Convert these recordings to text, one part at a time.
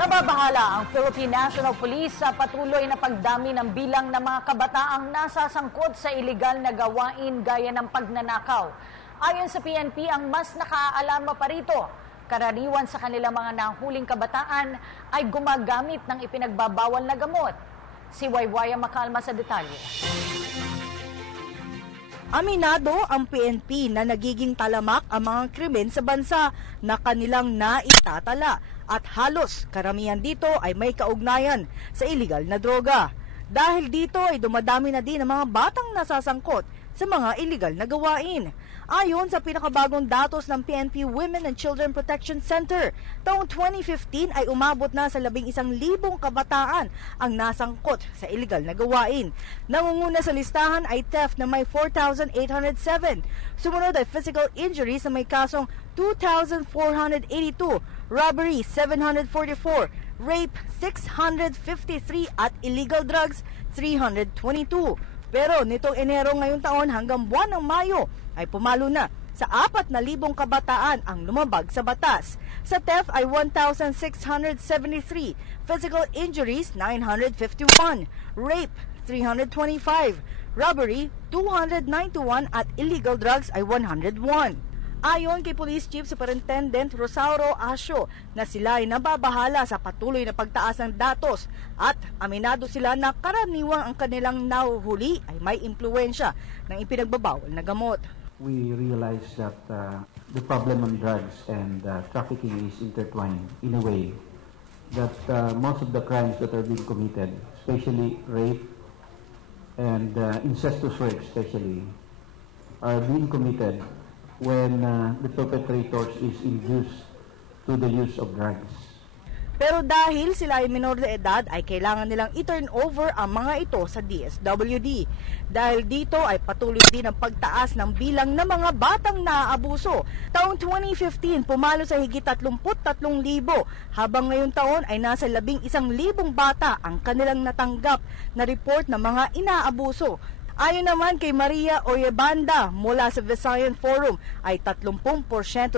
Nababahala ang Philippine National Police sa patuloy na pagdami ng bilang ng mga kabataang nasasangkot sa iligal na gawain gaya ng pagnanakaw. Ayon sa PNP, ang mas nakaalarma pa rito, karaniwan sa kanilang mga nahuling kabataan ay gumagamit ng ipinagbabawal na gamot. Si Waywaya Makalma sa detalye. Aminado ang PNP na nagiging talamak ang mga krimen sa bansa na kanilang naitatala at halos karamihan dito ay may kaugnayan sa iligal na droga. Dahil dito ay dumadami na din ang mga batang nasasangkot sa mga iligal na gawain. Ayon sa pinakabagong datos ng PNP Women and Children Protection Center, taong 2015 ay umabot na sa 11,000 kabataan ang nasangkot sa iligal na gawain. Nangunguna sa listahan ay theft na may 4,807. Sumunod ay physical injuries na may kasong 2,482, robbery 744, rape 653 at illegal drugs 322. Pero nitong Enero ngayong taon hanggang buwan ng Mayo ay pumalo na sa 4,000 kabataan ang lumabag sa batas. Sa theft ay 1,673, physical injuries 951, rape 325, robbery 291 at illegal drugs ay 101. Ayon kay Police Chief Superintendent Rosauro Asio na sila ay nababahala sa patuloy na pagtaas ng datos at aminado sila na karaniwang ang kanilang nahuhuli ay may impluwensya ng ipinagbabawal na gamot. We realize that the problem on drugs and trafficking is intertwined in a way that most of the crimes that are being committed, especially rape and incestuous rape especially, are being committed when the perpetrators is induced to the use of drugs. Pero dahil sila ay minor de edad, ay kailangan nilang i-turn over ang mga ito sa DSWD. Dahil dito ay patuloy din ang pagtaas ng bilang ng mga batang naaabuso. Taong 2015, pumalo sa higit 33,000, habang ngayong taon ay nasa 11,000 bata ang kanilang natanggap na report ng mga inaabuso. Ayon naman kay Maria Oyebanda mula sa Visayan Forum ay 30%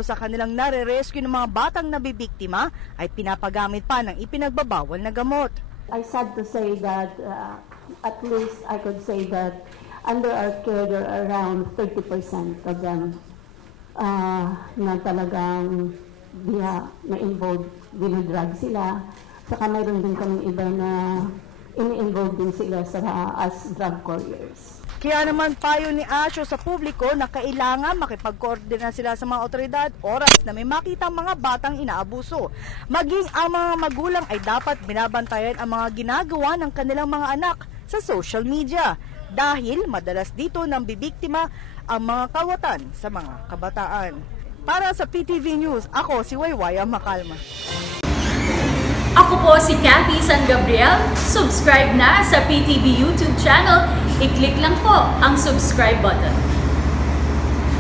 sa kanilang nare-rescue ng mga batang nabibiktima ay pinapagamit pa ng ipinagbabawal na gamot. I sad to say that at least I could say that under our care there are around 30% of them na talagang na-involved din ng drug sila. Saka mayroon din kaming iba na ini-involve din sila as drug couriers. Kaya naman payo ni Asio sa publiko na kailangan makipag-coordinate sila sa mga otoridad oras na may makita ang mga batang inaabuso. Maging ang mga magulang ay dapat binabantayan ang mga ginagawa ng kanilang mga anak sa social media dahil madalas dito nang bibiktima ang mga kawatan sa mga kabataan. Para sa PTV News, ako si Waywaya Makalma. Ako po si Cathy San Gabriel. Subscribe na sa PTV YouTube channel. I-click lang po ang subscribe button.